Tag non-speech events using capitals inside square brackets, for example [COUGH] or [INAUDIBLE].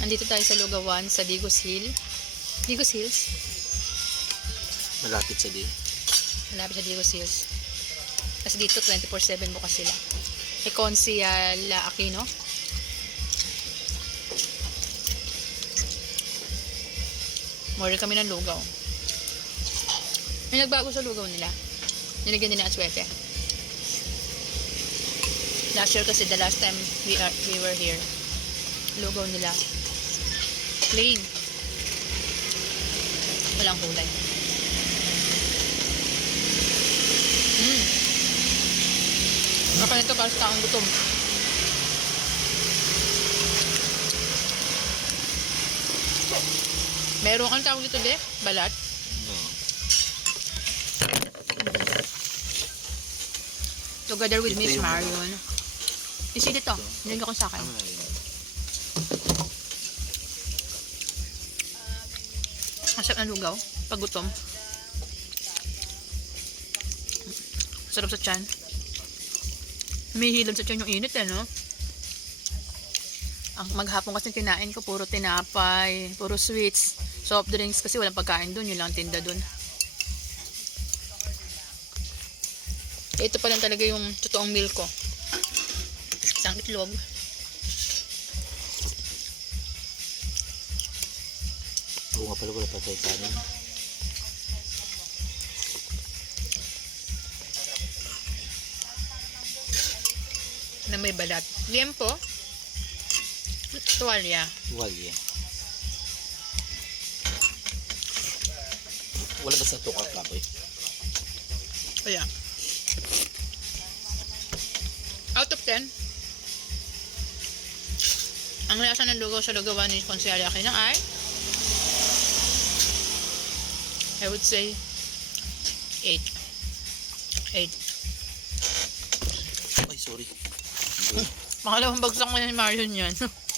Nandito tayo sa Lugawan, sa Digos Hill. Digos Hills? Malapit sa di. Malapit sa Digos Hills. Kasi dito 24-7 bukas sila. Kay Consial Aquino. More kami ng lugaw. May nagbago sa lugaw nila. Nilagyan nila ang swerte. Last year kasi the last time we are we were here, lugaw nila plain. Walang kulay. Mm. Baka nito para sa taong gutom. Meron kang tawag dito, de? Balat? No. Together with Ito Miss Marion. Isi dito. Nilagyan ko sa akin. Tama na lugaw. Pag gutom. Sarap sa tiyan. Humihilom sa tiyan yung init eh, no? Ang maghapon kasi kinain ko, puro tinapay, puro sweets, soft drinks kasi walang pagkain doon, yun lang ang tinda doon. Ito pa lang talaga yung totoong meal ko. Isang itlog. Oo nga pala wala pa tayo kanin. na may balat. Liempo. Tuwalya. Yan. Wala ba sa tukak kapoy? Kaya. Out of 10. Ang lasa ng lugaw sa lugawan ni Consialia Aquino ay I would say 8. 8. Ay, sorry. Pangalawang bagsak mo ni Marion yan. [LAUGHS]